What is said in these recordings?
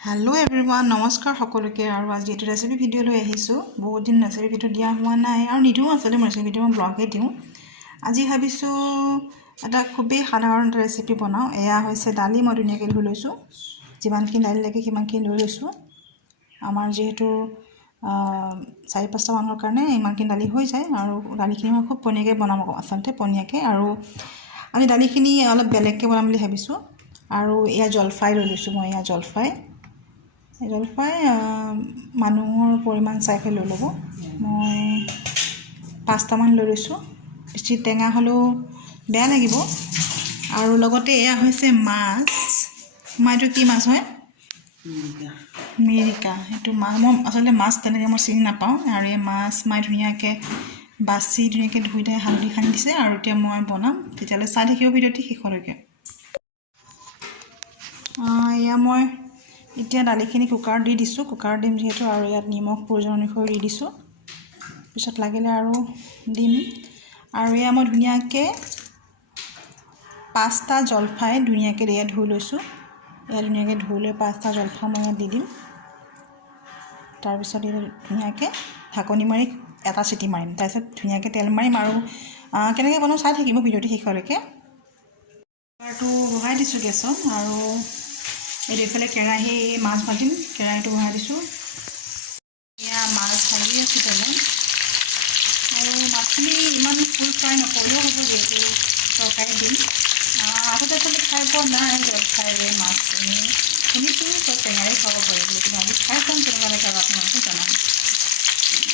Hello everyone नमस्कार सकलोके और आज ये रेसिपी भिडिओ लै आहिছোঁ बहुत दिन रेसिपी भिडिओ दिया हुआ নাই और निदिও आसलते मैं रेसिपी भिडिओ ब्लगे दिওঁ আজি ভাবিছোঁ এটা খুবেই সাধাৰণ रेसिपी बनाওঁ এয়া হৈছে দালি মই ধুনীয়াকৈ ধুই লৈছোঁ যিমানখিনি দালি লাগে সিমানখিনি লৈ লৈছোঁ আমাৰ যেহেতু 4-5টা মানুহৰ কাৰণে ইমানখিনি দালি হৈ যায় আৰু দালিখিনি মই খুব পনীয়াকৈ বনাম আচলতে পনীয়াকৈ আৰু আমি দালিখিনি অলপ বেলেগকৈ বনাম বুলি ভাবিছোঁ আৰু এয়া জলফাই লৈ লৈছোঁ মই এয়া জলফাই মানুহৰ পৰিমাণ চাই লৈ ল'ব মই 5টামান লৈ লৈছোঁ বেছি টেঙা হ'লেও বেয়া লাগিব আৰু লগতে এয়া হৈছে মাছ মাইটো কি মাছ হয় মিৰিকা সেইটো মাছ মই আচলতে মাছ তেনেকৈ মই চিনি নাপাওঁ আৰু এই মাছ মাই ধুনীয়াকৈ বাছি ধুনীয়াকৈ ধুই তাই হালধি সানি দিছে আৰু এতিয়া মই বনাম তেতিয়ালৈ চাই থাকিব ভিডিঅ'টি শেষলৈকে এয়া মই এতিয়া দালিখিনি কুকাৰত দি দিছোঁ কুকাৰত দিম যেহেতু আৰু ইয়াত নিমখ প্ৰয়োজন অনুসৰি দি দিছোঁ পিছত লাগিলে আৰু দিম আৰু এয়া মই ধুনীয়াকৈ 5টা জলফাই ধুনীয়াকৈ এয়া ধুই লৈছোঁ এয়া ধুনীয়াকৈ ধুই লৈ 5টা জলফাই মই ইয়াত দি দিম তাৰপিছত ধুনীয়াকৈ ঢাকনি মাৰি এটা চিটি মাৰিম তাৰপিছত ধুনীয়াকৈ তেল মাৰিম আৰু কেনেকৈ বনাওঁ চাই থাকিব ভিডিঅ'টি শেষলৈকে কুকাৰটো বহাই দিছোঁ গেছত আৰু এইফালে কেৰাহী মাছ ভাজিম কেৰাহীটো বহাই দিছোঁ এয়া মাছ ভাজি আছোঁ তেলত আৰু মাছখিনি ইমান ফুল ফ্ৰাই নকৰিলেও হ'ব যিহেতু তৰকাৰী দিম আগতে আচলতে খাই পোৱা নাই জলফাইৰে মাছখিনি শুনিছোঁ চব টেঙাৰে খাব পাৰি বুলি কিন্তু আজি খাই পাম তেনেকুৱা লাগে আৰু আপোনালোকে জনাম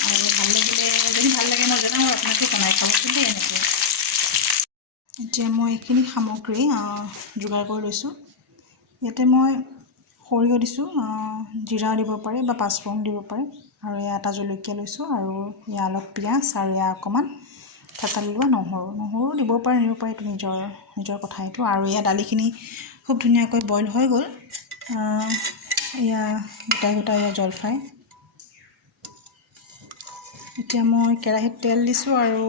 আৰু ভাল লাগিলে যদি ভাল লাগে নজনাম আৰু আপোনালোকে বনাই খাব কিন্তু এনেকৈ এতিয়া মই এইখিনি সামগ্ৰী যোগাৰ কৰি লৈছোঁ ইয়াতে মই সৰিয়হ দিছোঁ জিৰা দিব পাৰে বা পাঁচফোৰণ দিব পাৰে আৰু এয়া এটা জলকীয়া লৈছোঁ আৰু এয়া অলপ পিঁয়াজ আৰু এয়া অকণমান থেতালি লোৱা নহৰু দিব পাৰে নিদিব পাৰে এইটো নিজৰ কথা এইটো আৰু এয়া দালিখিনি খুব ধুনীয়াকৈ বইল হৈ গ'ল এয়া গোটাই এয়া জলফাই এতিয়া মই কেৰাহীত তেল দিছোঁ আৰু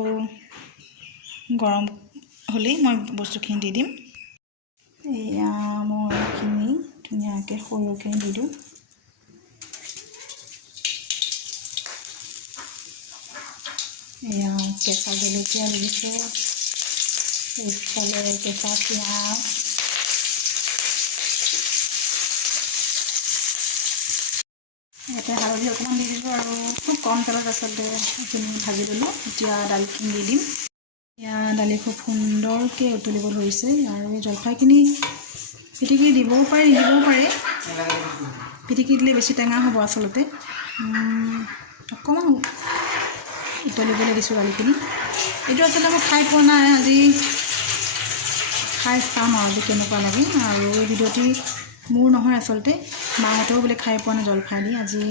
গৰম হ'লেই মই বস্তুখিনি দি দিম এয়া মই এইখিনি ধুনীয়াকৈ সৰিয়হখিনি দি দিওঁ এয়া কেঁচা জলকীয়া দি দিছোঁ এইফালে কেঁচা পিঁয়াজ ইয়াতে হালধি অকণমান দি দিলোঁ আৰু খুব কম তেলত আচলতে এইখিনি ভাজি ল'লোঁ এতিয়া দালিখিনি দি দিম এয়া দালি খুব সুন্দৰকৈ উতলিব ধৰিছে আৰু এই জলফাইখিনি পিটিকি দিবও পাৰে নিদিবও পাৰে পিটিকি দিলে বেছি টেঙা হ'ব আচলতে অকণমান উতলিবলৈ দিছোঁ দালিখিনি এইটো আচলতে মই খাই পোৱা নাই আজি খাই চাম আৰু আজি কেনেকুৱা লাগে আৰু এই ভিডিঅ'টি মোৰ নহয় আচলতে মাহঁতেও বোলে খাই পোৱা নাই জলফাই দি আজি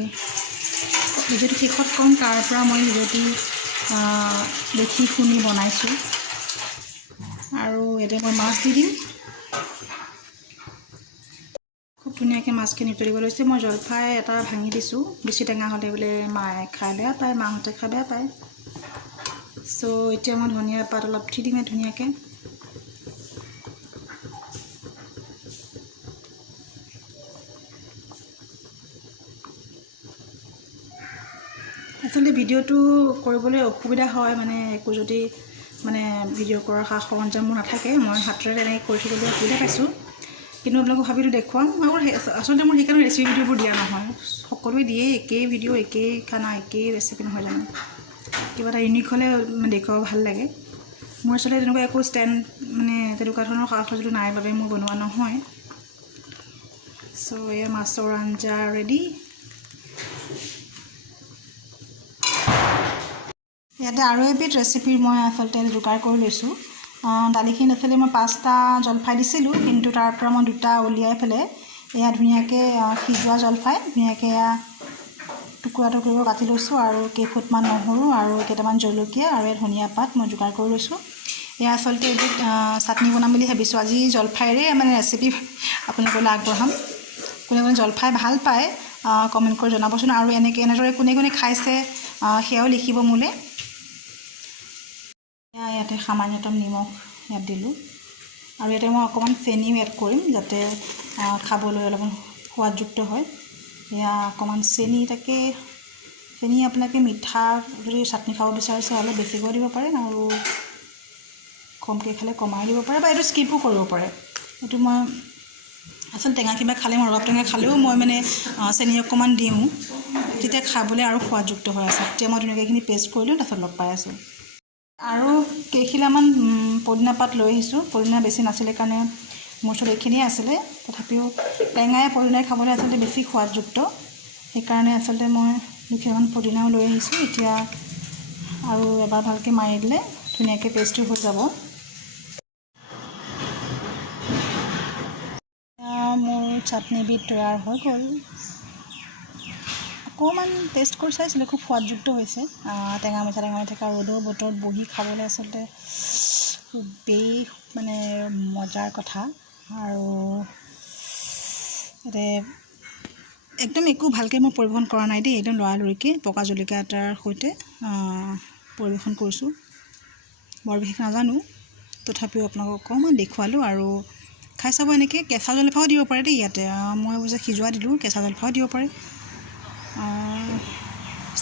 ভিডিঅ'টি শেষত ক'ম তাৰ পৰা মই ভিডিঅ'টি দেখি শুনি বনাইছোঁ আৰু ইয়াতে মই মাছ দি দিম খুব ধুনীয়াকৈ মাছখিনি উতলিব লৈছে মই জলফাই এটা ভাঙি দিছোঁ বেছি টেঙা হ'লে বোলে মায়ে খাই বেয়া পায় মাহঁতে খাই বেয়া পায় চ' এতিয়া মই ধনিয়া পাত অলপ দি দিম ধুনীয়াকৈ আচলতে ভিডিঅ'টো কৰিবলৈ অসুবিধা হয় মানে একো যদি মানে ভিডিঅ' কৰাৰ সা সৰঞ্জাম মোৰ নাথাকে মই হাতেৰে তেনেকৈ কৰি থাকিবলৈ অসুবিধা পাইছোঁ কিন্তু আপোনালোকক ভাবিলোঁ দেখুৱাম আৰু আচলতে মোৰ সেইকাৰণে ৰেচিপি ভিডিঅ'বোৰ দিয়া নহয় সকলোৱে দিয়ে একেই ভিডিঅ' একেই খানা একেই ৰেচিপি নহয় জানো কিবা এটা ইউনিক হ'লে দেখুৱাব ভাল লাগে মোৰ আচলতে তেনেকুৱা একো ষ্টেণ্ড মানে তেনেকুৱা ধৰণৰ সা সঁজুলি নাই বাবে মোৰ বনোৱা নহয় চ' এয়া মাছৰ আঞ্জা ৰেডি ইয়াতে আৰু এবিধ ৰেচিপিৰ মই আচলতে যোগাৰ কৰি লৈছোঁ দালিখিনি আচলতে মই 5টা জলফাই দিছিলোঁ কিন্তু তাৰ পৰা মই 2টা উলিয়াই পেলাই এয়া ধুনীয়াকৈ সিজোৱা জলফাই ধুনীয়াকৈ এয়া টুকুৰা টুকুৰকৈ কাটি লৈছোঁ আৰু কেইফুটমান নহৰু আৰু কেইটামান জলকীয়া আৰু এই ধনিয়া পাত মই যোগাৰ কৰি লৈছোঁ এয়া আচলতে এবিধ চাটনি বনাম বুলি ভাবিছোঁ আজি জলফাইৰে মানে ৰেচিপি আপোনালোকলৈ আগবঢ়াম কোনে কোনে জলফাই ভাল পায় কমেণ্ট কৰি জনাবচোন আৰু এনেদৰে কোনে কোনে খাইছে সেয়াও লিখিব মোলৈ ইয়াতে সামান্যতম নিমখ ইয়াত দিলোঁ আৰু ইয়াতে মই অকণমান চেনিও এড কৰিম যাতে খাবলৈ অলপমান সোৱাদযুক্ত হয়। এয়া অকণমান চেনি, তাকে চেনি আপোনালোকে মিঠা যদি চাটনি খাব বিচাৰিছে অলপ বেছিকৈ দিব পাৰে, আৰু কমকৈ খালে কমাই দিব পাৰে, বা এইটো স্কিপো কৰিব পাৰে। এইটো মই আচলতে টেঙা কিবা খালে, মই ৰবাব টেঙা খালেও মই মানে চেনি অকণমান দিওঁ, তেতিয়া খাবলৈ আৰু সোৱাদযুক্ত হৈ আছে। এতিয়া মই ধুনীয়াকৈ এইখিনি পেষ্ট কৰিলোঁ, তাৰপিছত লগ পাই আছোঁ। আৰু কেইখিলামান পদিনা পাত লৈ আহিছোঁ। পদিনা বেছি নাছিলে কাৰণে মোৰ ওচৰত এইখিনিয়ে আছিলে, তথাপিও টেঙাই পদিনাই খাবলৈ আচলতে বেছি সোৱাদযুক্ত, সেইকাৰণে আচলতে মই দুখিলামান পদিনাও লৈ আহিছোঁ। এতিয়া আৰু এবাৰ ভালকৈ মাৰি দিলে ধুনীয়াকৈ পেষ্টটো হৈ যাব। মোৰ চাটনিবিধ তৈয়াৰ হৈ গ'ল। অকণমান টেষ্ট কৰি চাইছিলোঁ, খুব সোৱাদযুক্ত হৈছে। টেঙা মিঠা ৰ'দৰ বতৰত বহি খাবলৈ আচলতে খুবেই মানে মজাৰ কথা। আৰু একদম একো ভালকৈ মই পৰিৱেশন কৰা নাই দেই, একদম লৰালৰিকৈ পকা জলকীয়া এটাৰ সৈতে পৰিৱেশন কৰিছোঁ। বৰ বিশেষ নাজানো, তথাপিও আপোনালোকক অকণমান দেখুৱালোঁ। আৰু খাই চাব, এনেকৈ কেঁচা জলফাও দিব পাৰে দেই ইয়াতে। মই অৱশ্যে সিজোৱা দিলোঁ, কেঁচা জলফাও দিব পাৰে।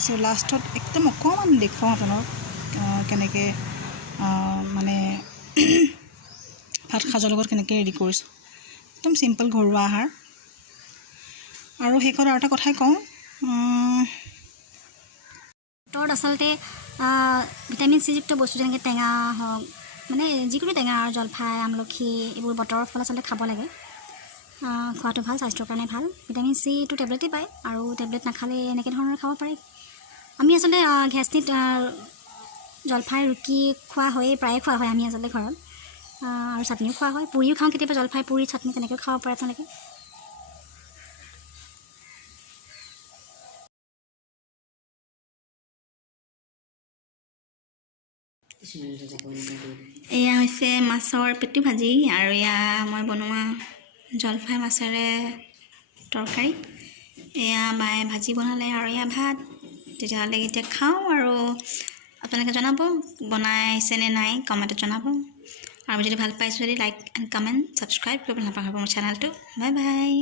চ' লাষ্টত একদম অকণমান দেখুৱাওঁ আপোনালোকক কেনেকৈ মানে ভাত সাজৰ লগত কেনেকৈ ৰেডি কৰিছোঁ। একদম চিম্পল ঘৰুৱা আহাৰ। আৰু শেষত আৰু এটা কথাই কওঁ, বতৰত আচলতে ভিটামিন চিযুক্ত বস্তু যেনেকৈ টেঙা হওক, মানে যিকোনো টেঙা আৰু জলফাই, আমলখি এইবোৰ বতৰৰ ফল আচলতে খাব লাগে। খোৱাটো ভাল, স্বাস্থ্যৰ কাৰণে ভাল। ভিটামিন চিটো টেবলেটেই পায়, আৰু টেবলেট নাখালে এনেকৈ ধৰণৰ খাব পাৰে। আমি আচলতে ঘেঁচনিত জলফাই ৰুকি খোৱা হয়েই, প্ৰায়ে খোৱা হয় আমি আচলতে ঘৰত। আৰু চাটনিও খোৱা হয়, পুৰিও খাওঁ কেতিয়াবা, জলফাই পুৰি চাটনি তেনেকৈও খাব পাৰে আপোনালোকে। এয়া হৈছে মাছৰ পেটু ভাজি, আৰু এয়া মই বনোৱা জলফাই মাছেৰে তৰকাৰী। এয়া মায়ে ভাজি বনালে, আৰু এয়া ভাত। তেতিয়াহ'লে এতিয়া খাওঁ, আৰু আপোনালোকে জনাব বনাইছেনে নাই, কমেণ্টত জনাব। আৰু যদি ভাল পাইছোঁ যদি লাইক এণ্ড কমেণ্ট, ছাবস্ক্ৰাইব কৰিব নাপাহৰিব মোৰ চেনেলটো। Bye bye.